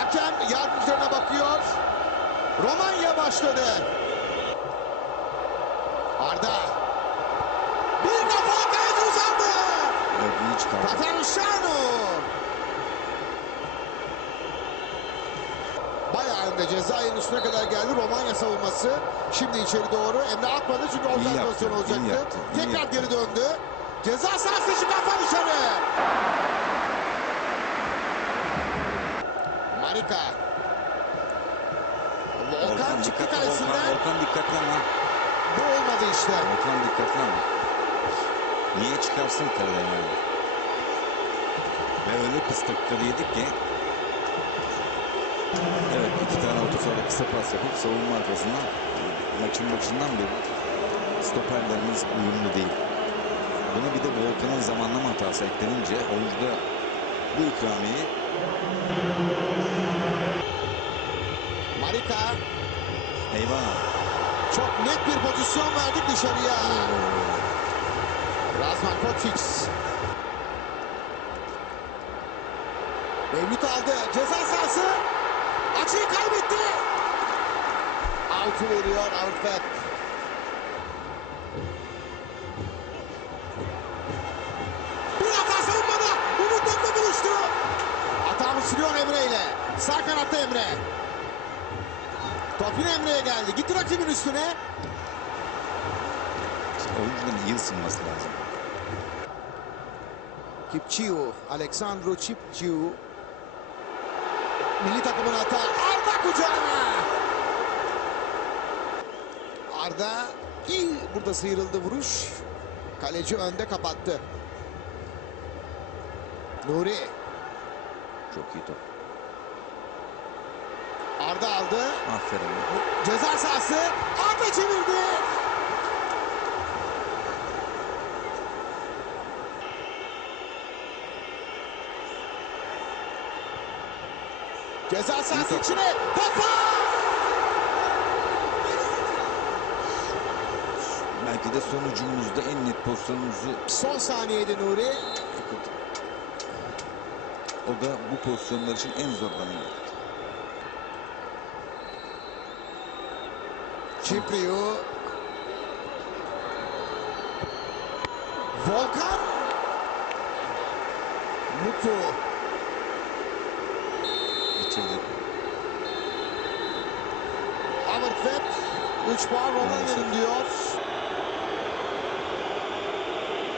Hakem yardımcılarına bakıyor. Romanya başladı. Arda. Bir kafa kaleci uzandı. Evet, iyi çıkardı. Tataruşanu. Bayağı önde cezaevinin üstüne kadar geldi Romanya savunması. Şimdi içeri doğru. Emre atmadı çünkü yaptı, pozisyon olacaktı. yaptı, Tekrar yaptı. geri döndü. Ceza sahası içi kafa dışarı. Marika. Volkan Volkan çıktı dikkatli Volkan. kalesinden. Volkan dikkatli ama. Bu olmadı işte. Volkan dikkatli ama. Niye çıkarsın kaleden yani? Ve öyle pis topları yedik ki. Evet iki tane orta sahada kısa pas yapıp savunma arkasından maçın başından beri stoperlerimiz uyumlu değil. Buna bir de Volkan'ın zamanlama hatası eklenince oyuncuda bu ikramiyeyi Marika. eyvah Çok net bir pozisyon verdik dışarıya. Razvan Kočić. Mevlüt aldı. Ceza sahası. Açıyı kaybetti. Out'u veriyor Outback. Bir hata savunmada. Umut topla buluştu. Hatamı sürüyor Emre ile. Sağ kanatta Emre. Top yine Emre'ye geldi. Gitti rakibin üstüne. oyuncuların iyi ısınması lazım. Kipçiu, Aleksandro Kipçiu. Milli takımın hata. Arda kucağına. Arda iyi burada sıyrıldı vuruş. Kaleci önde kapattı. Nuri. Çok iyi top. Arda aldı. Aferin. Ceza sahası. Arda çevirdi. Ceza sahası içine. Topa! Belki de sonucumuzda en net pozisyonumuzu Son saniyede Nuri. o da bu pozisyonlar için en zor bana Cipriu. Volkan. Mutlu. Bitirdi. Avertweb. 3 puan Romanya'nın diyor.